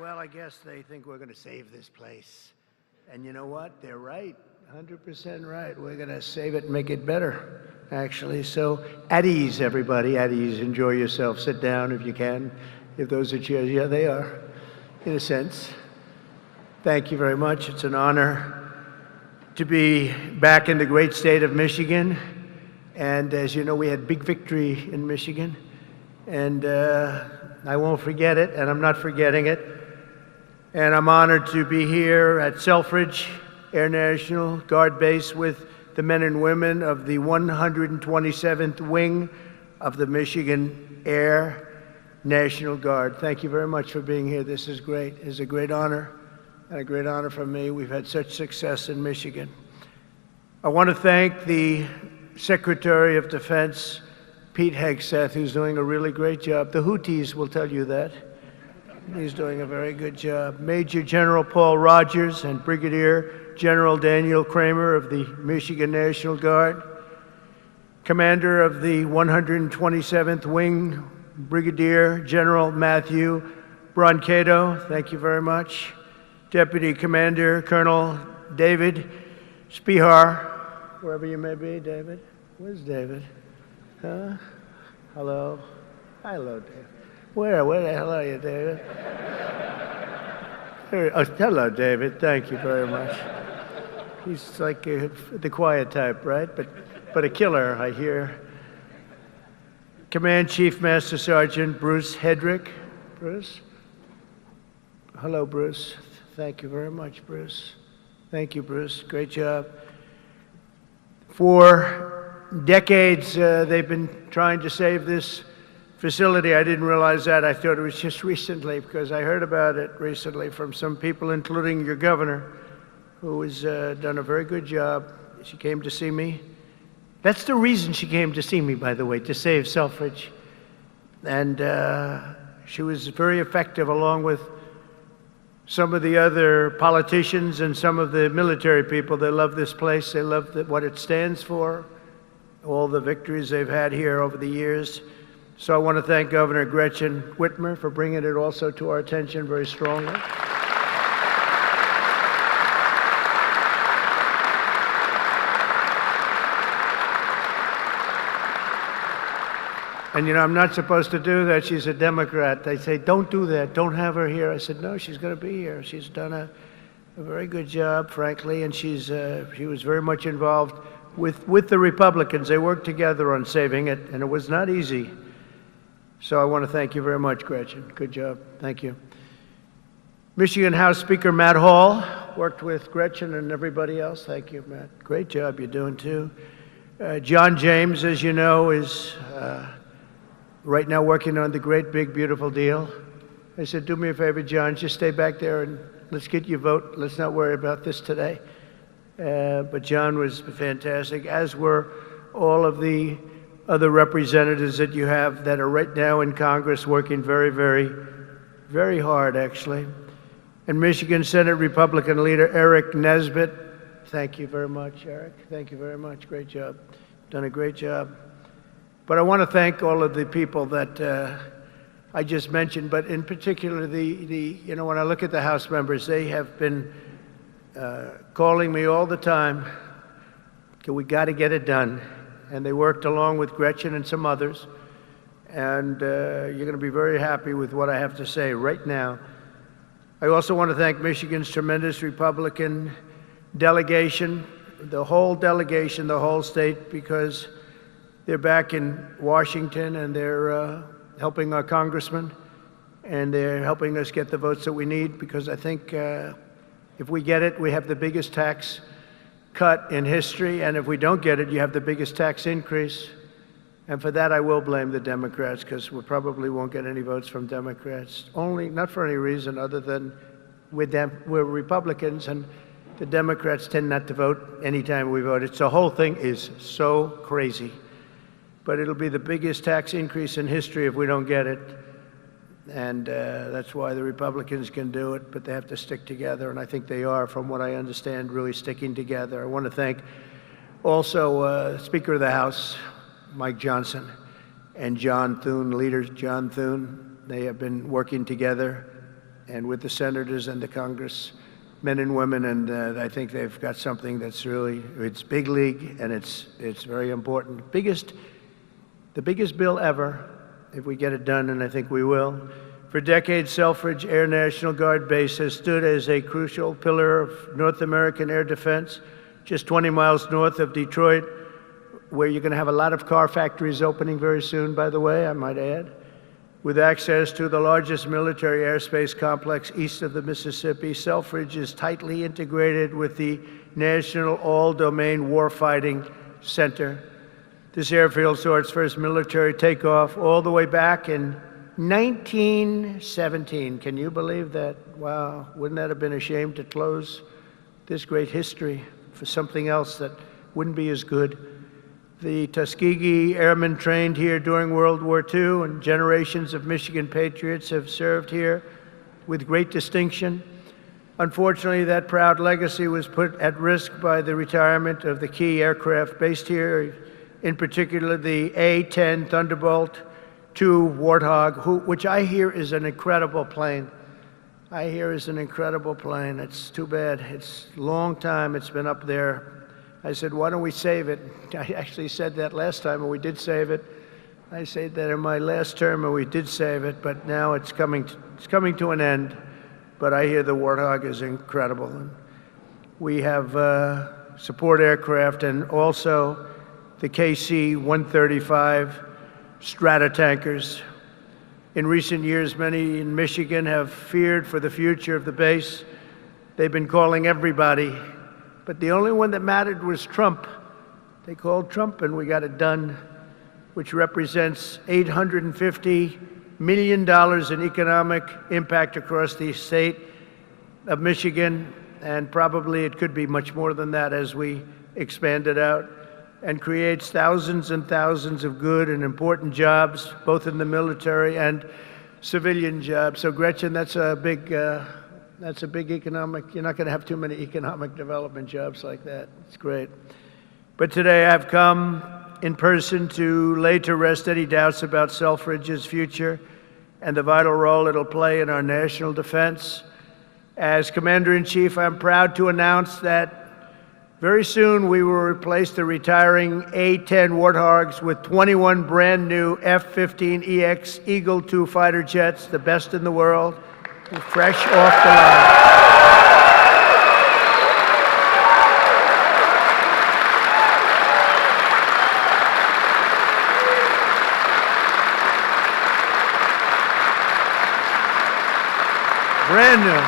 Well, I guess they think we're going to save this place. And you know what? They're right. 100% right. We're going to save it and make it better, actually. So at ease, everybody. At ease. Enjoy yourself. Sit down if you can. If those are chairs. Yeah, they are, in a sense. Thank you very much. It's an honor to be back in the great state of Michigan. And as you know, we had big victory in Michigan. And I won't forget it, and I'm not forgetting it. And I'm honored to be here at Selfridge Air National Guard Base with the men and women of the 127th Wing of the Michigan Air National Guard. Thank you very much for being here. This is great. It's a great honor, and a great honor for me. We've had such success in Michigan. I want to thank the Secretary of Defense, Pete Hegseth, who's doing a really great job. The Houthis will tell you that. He's doing a very good job. Major General Paul Rogers and Brigadier General Daniel Kramer of the Michigan National Guard. Commander of the 127th Wing, Brigadier General Matthew Brancato, thank you very much. Deputy Commander Colonel David Spihar, wherever you may be, David. Where's David? Huh? Hello? Hello, David. Where the hell are you, David? Oh, hello, David. Thank you very much. He's like the quiet type, right? But a killer, I hear. Command Chief Master Sergeant Bruce Hedrick. Bruce? Hello, Bruce. Thank you very much, Bruce. Thank you, Bruce. Great job. For decades, they've been trying to save this facility. I didn't realize that. I thought it was just recently, because I heard about it recently from some people, including your governor, who has done a very good job. She came to see me. That's the reason she came to see me, by the way, to save Selfridge. And she was very effective, along with some of the other politicians and some of the military people. They love this place. They love what it stands for, all the victories they've had here over the years. So I want to thank Governor Gretchen Whitmer for bringing it also to our attention very strongly. And you know, I'm not supposed to do that. She's a Democrat. They say, don't do that. Don't have her here. I said, no, she's going to be here. She's done a very good job, frankly, and she was very much involved with the Republicans. They worked together on saving it, and it was not easy. So I want to thank you very much, Gretchen. Good job. Thank you. Michigan House Speaker Matt Hall worked with Gretchen and everybody else. Thank you, Matt. Great job you're doing, too. John James, as you know, is right now working on the great, big, beautiful deal. I said, do me a favor, John, just stay back there and let's get your vote. Let's not worry about this today. But John was fantastic, as were all of the other representatives that you have that are right now in Congress working very, very, very hard, actually. And Michigan Senate Republican leader Eric Nesbitt, thank you very much, Eric. Thank you very much. Great job. Done a great job. But I want to thank all of the people that I just mentioned, but in particular, you know, when I look at the House members, they have been calling me all the time, okay, we got to get it done. And they worked along with Gretchen and some others. And you're going to be very happy with what I have to say right now. I also want to thank Michigan's tremendous Republican delegation, the whole delegation, the whole state, because they're back in Washington and they're helping our congressman. And they're helping us get the votes that we need, because I think if we get it, we have the biggest tax cut in history, and if we don't get it, you have the biggest tax increase. And for that, I will blame the Democrats, because we probably won't get any votes from Democrats. Not for any reason other than we're Republicans, and the Democrats tend not to vote anytime we vote. The whole thing is so crazy. But it'll be the biggest tax increase in history if we don't get it. And that's why the Republicans can do it, but they have to stick together, and I think they are, from what I understand, really sticking together. I want to thank also Speaker of the House, Mike Johnson, and John Thune, leader John Thune. They have been working together, and with the senators and the Congress, men and women, and I think they've got something that's really, it's big league, and it's very important. The biggest bill ever, if we get it done, and I think we will. For decades, Selfridge Air National Guard Base has stood as a crucial pillar of North American air defense, just 20 miles north of Detroit, where you're going to have a lot of car factories opening very soon, by the way, I might add, with access to the largest military airspace complex east of the Mississippi. Selfridge is tightly integrated with the National All-Domain Warfighting Center. This airfield saw its first military takeoff all the way back in 1917. Can you believe that? Wow, wouldn't that have been a shame to close this great history for something else that wouldn't be as good? The Tuskegee Airmen trained here during World War II, and generations of Michigan patriots have served here with great distinction. Unfortunately, that proud legacy was put at risk by the retirement of the key aircraft based here, in particular the A-10 Thunderbolt II Warthog, which I hear is an incredible plane. It's too bad. It's a long time it's been up there. I said, why don't we save it? I actually said that last time, and we did save it. I said that in my last term, and we did save it, but now it's coming to an end. But I hear the Warthog is incredible. And we have support aircraft and also the KC-135 Stratotankers. In recent years, many in Michigan have feared for the future of the base. They've been calling everybody, but the only one that mattered was Trump. They called Trump, and we got it done, which represents $850 million in economic impact across the state of Michigan, and probably it could be much more than that as we expand it out, and creates thousands and thousands of good and important jobs, both in the military and civilian jobs. So Gretchen, that's a big economic, you're not going to have too many economic development jobs like that. It's great. But today I've come in person to lay to rest any doubts about Selfridge's future and the vital role it'll play in our national defense. As Commander-in-Chief, I'm proud to announce that very soon we will replace the retiring A-10 Warthogs with 21 brand new F-15EX Eagle II fighter jets, the best in the world, fresh off the line. Brand new.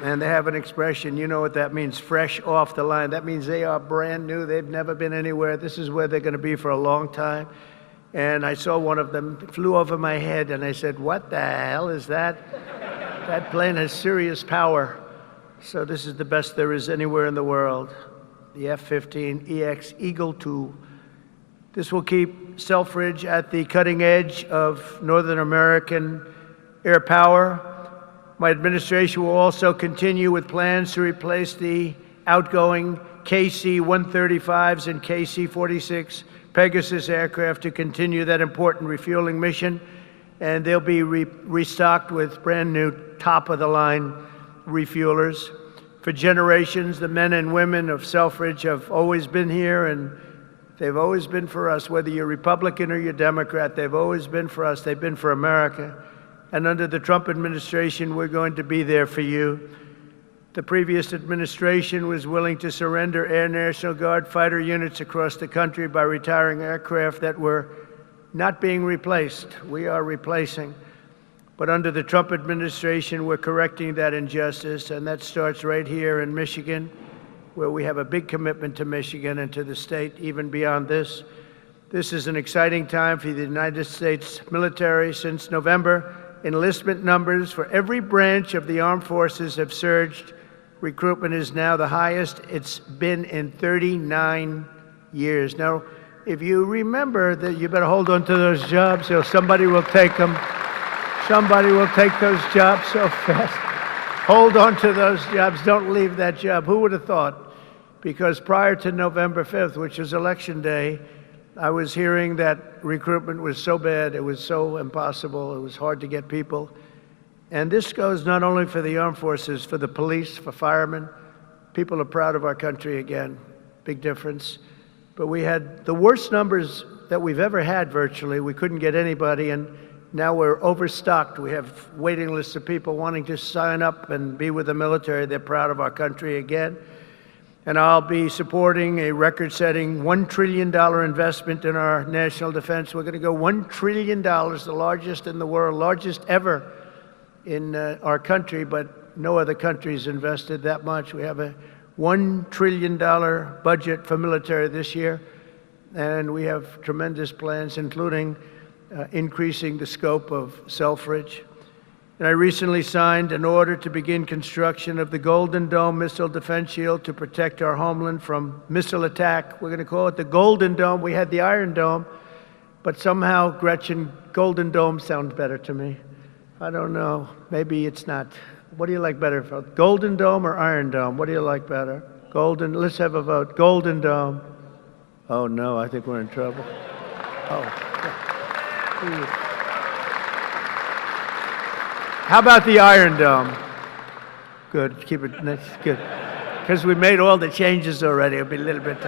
And they have an expression, you know what that means, fresh off the line. That means they are brand new. They've never been anywhere. This is where they're going to be for a long time. And I saw one of them, flew over my head, and I said, what the hell is that? That plane has serious power. So this is the best there is anywhere in the world, the F-15EX Eagle II. This will keep Selfridge at the cutting edge of Northern American air power. My administration will also continue with plans to replace the outgoing KC-135s and KC-46 Pegasus aircraft to continue that important refueling mission. And they'll be restocked with brand new top-of-the-line refuelers. For generations, the men and women of Selfridge have always been here, and they've always been for us. Whether you're Republican or you're Democrat, they've always been for us. They've been for America. And under the Trump administration, we're going to be there for you. The previous administration was willing to surrender Air National Guard fighter units across the country by retiring aircraft that were not being replaced. We are replacing. But under the Trump administration, we're correcting that injustice, and that starts right here in Michigan, where we have a big commitment to Michigan and to the state, even beyond this. This is an exciting time for the United States military. Since November, enlistment numbers for every branch of the armed forces have surged. Recruitment is now the highest it's been in 39 years. Now, if you remember that, you better hold on to those jobs, or somebody will take them. Somebody will take those jobs so fast. Hold on to those jobs. Don't leave that job. Who would have thought because prior to November 5th, which is Election Day, I was hearing that recruitment was so bad, it was so impossible, it was hard to get people. And this goes not only for the armed forces, for the police, for firemen. People are proud of our country again, big difference. But we had the worst numbers that we've ever had virtually. We couldn't get anybody, and now we're overstocked. We have waiting lists of people wanting to sign up and be with the military. They're proud of our country again. And I'll be supporting a record-setting $1 trillion investment in our national defense. We're going to go $1 trillion, the largest in the world, largest ever in our country, but no other country's invested that much. We have a $1 trillion budget for military this year, and we have tremendous plans, including increasing the scope of Selfridge. And I recently signed an order to begin construction of the Golden Dome missile defense shield to protect our homeland from missile attack. We're going to call it the Golden Dome. We had the Iron Dome, but somehow, Gretchen, Golden Dome sounds better to me. I don't know. Maybe it's not. What do you like better, Golden Dome or Iron Dome? What do you like better? Golden, let's have a vote. Golden Dome. Oh, no, I think we're in trouble. Oh. How about the Iron Dome? Good, keep it, that's good. Because we made all the changes already, it'll be a little bit,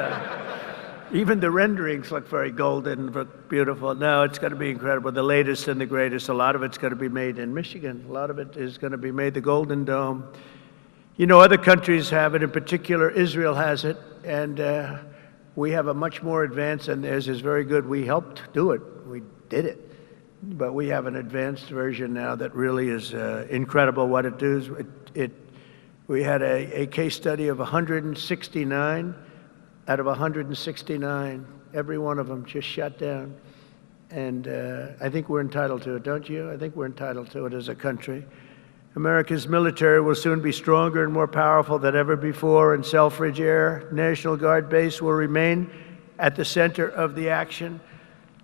even the renderings look very golden, look beautiful. No, it's going to be incredible, the latest and the greatest. A lot of it's going to be made in Michigan. A lot of it is going to be made, the Golden Dome. You know, other countries have it, in particular, Israel has it, and we have a much more advanced, and theirs is very good. We helped do it, we did it. But we have an advanced version now that really is incredible what it does. We had a case study of 169. Out of 169, every one of them just shut down. And I think we're entitled to it, don't you? I think we're entitled to it as a country. America's military will soon be stronger and more powerful than ever before, and Selfridge Air National Guard Base will remain at the center of the action.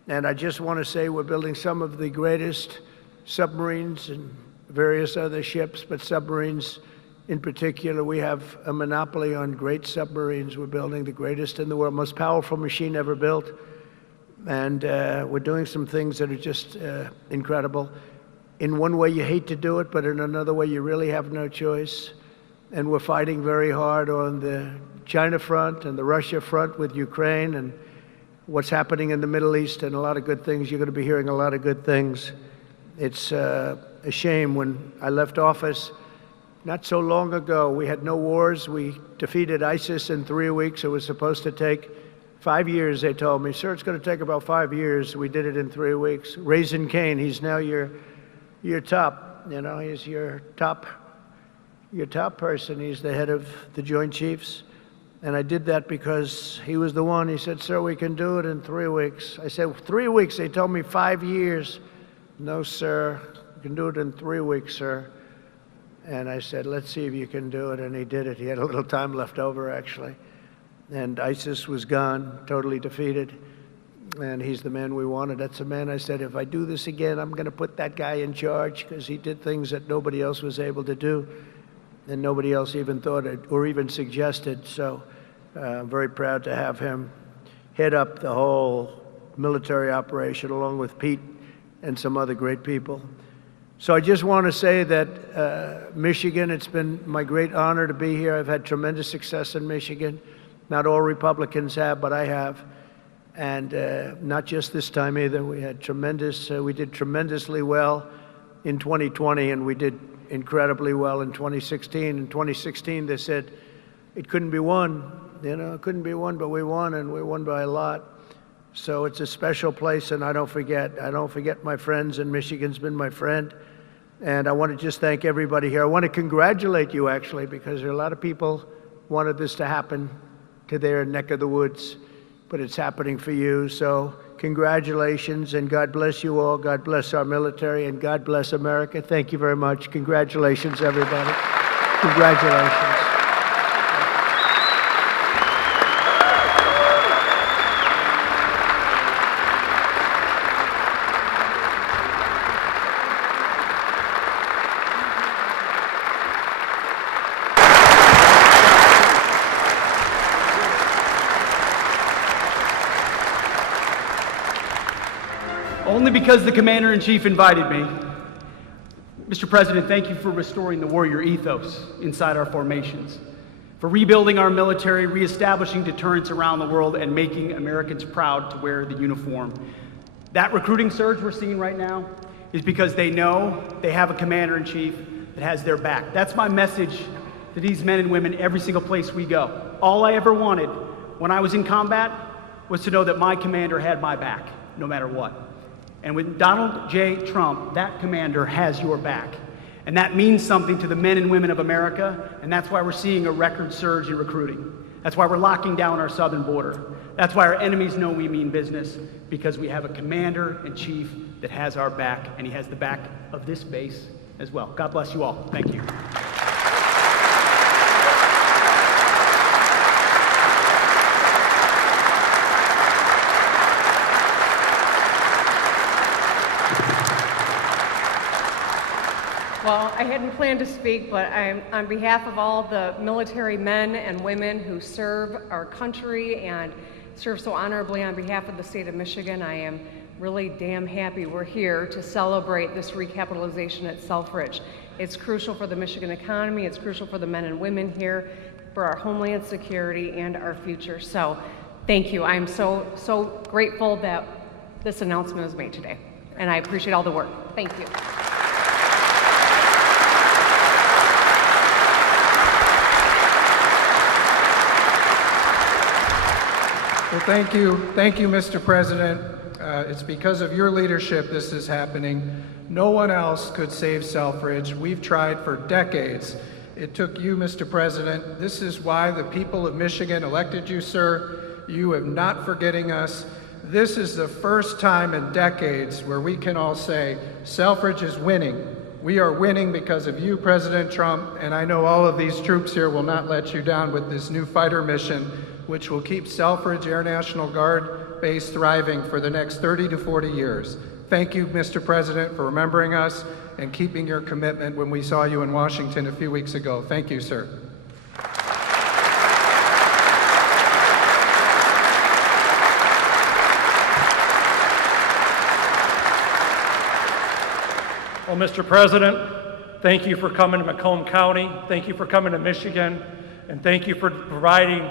And I just want to say we're building some of the greatest submarines and various other ships, but submarines in particular, we have a monopoly on great submarines. We're building the greatest in the world, most powerful machine ever built. And we're doing some things that are just incredible. In one way, you hate to do it, but in another way, you really have no choice. And we're fighting very hard on the China front and the Russia front with Ukraine and what's happening in the Middle East, and a lot of good things. You're going to be hearing a lot of good things. It's a shame. When I left office not so long ago, we had no wars. We defeated ISIS in 3 weeks. It was supposed to take 5 years, they told me. Sir, it's going to take about 5 years. We did it in 3 weeks. Raisin Kane, he's now your top, you know, he's your top person. He's the head of the Joint Chiefs. And I did that because he was the one. He said, sir, we can do it in 3 weeks. I said, 3 weeks? They told me 5 years. No, sir, you can do it in 3 weeks, sir. And I said, let's see if you can do it. And he did it. He had a little time left over, actually. And ISIS was gone, totally defeated. And he's the man we wanted. That's the man I said, if I do this again, I'm going to put that guy in charge, because he did things that nobody else was able to do. And nobody else even thought it or even suggested. So I'm very proud to have him head up the whole military operation along with Pete and some other great people. So I just want to say that Michigan, it's been my great honor to be here. I've had tremendous success in Michigan. Not all Republicans have, but I have. And not just this time either. We had we did tremendously well in 2020, and we did incredibly well in 2016. In 2016, they said it couldn't be won. You know, it couldn't be won, but we won, and we won by a lot. So it's a special place, and I don't forget my friends, and Michigan's been my friend. And I want to just thank everybody here. I want to congratulate you, actually, because there are a lot of people wanted this to happen to their neck of the woods, but it's happening for you. So congratulations, and God bless you all. God bless our military, and God bless America. Thank you very much. Congratulations, everybody. Congratulations. only because the Commander-in-Chief invited me. Mr. President, thank you for restoring the warrior ethos inside our formations, for rebuilding our military, reestablishing deterrence around the world, and making Americans proud to wear the uniform. That recruiting surge we're seeing right now is because they know they have a Commander-in-Chief that has their back. That's my message to these men and women every single place we go. All I ever wanted when I was in combat was to know that my commander had my back, no matter what. And with Donald J. Trump, that commander has your back. And that means something to the men and women of America, and that's why we're seeing a record surge in recruiting. That's why we're locking down our southern border. That's why our enemies know we mean business, because we have a Commander-in-Chief that has our back, and he has the back of this base as well. God bless you all. Thank you. Well, I hadn't planned to speak, but I'm on behalf of all the military men and women who serve our country and serve so honorably on behalf of the state of Michigan. I am really damn happy we're here to celebrate this recapitalization at Selfridge. It's crucial for the Michigan economy, it's crucial for the men and women here, for our homeland security and our future. So thank you. I'm so grateful that this announcement was made today, and I appreciate all the work. Thank you. Well, thank you, Mr. President. It's because of your leadership this is happening. No one else could save Selfridge. We've tried for decades. It took you, Mr. President. This is why the people of Michigan elected you, sir. You are not forgetting us. This is the first time in decades where we can all say, Selfridge is winning. We are winning because of you, President Trump, and I know all of these troops here will not let you down with this new fighter mission, which will keep Selfridge Air National Guard base thriving for the next 30 to 40 years. Thank you, Mr. President, for remembering us and keeping your commitment when we saw you in Washington a few weeks ago. Thank you, sir. Well, Mr. President, thank you for coming to Macomb County. Thank you for coming to Michigan. And thank you for providing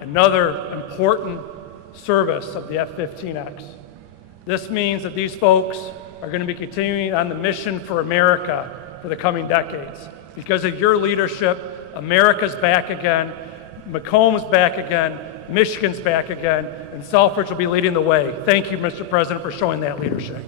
another important service of the F-15X. This means that these folks are going to be continuing on the mission for America for the coming decades. Because of your leadership, America's back again, Macomb's back again, Michigan's back again, and Selfridge will be leading the way. Thank you, Mr. President, for showing that leadership.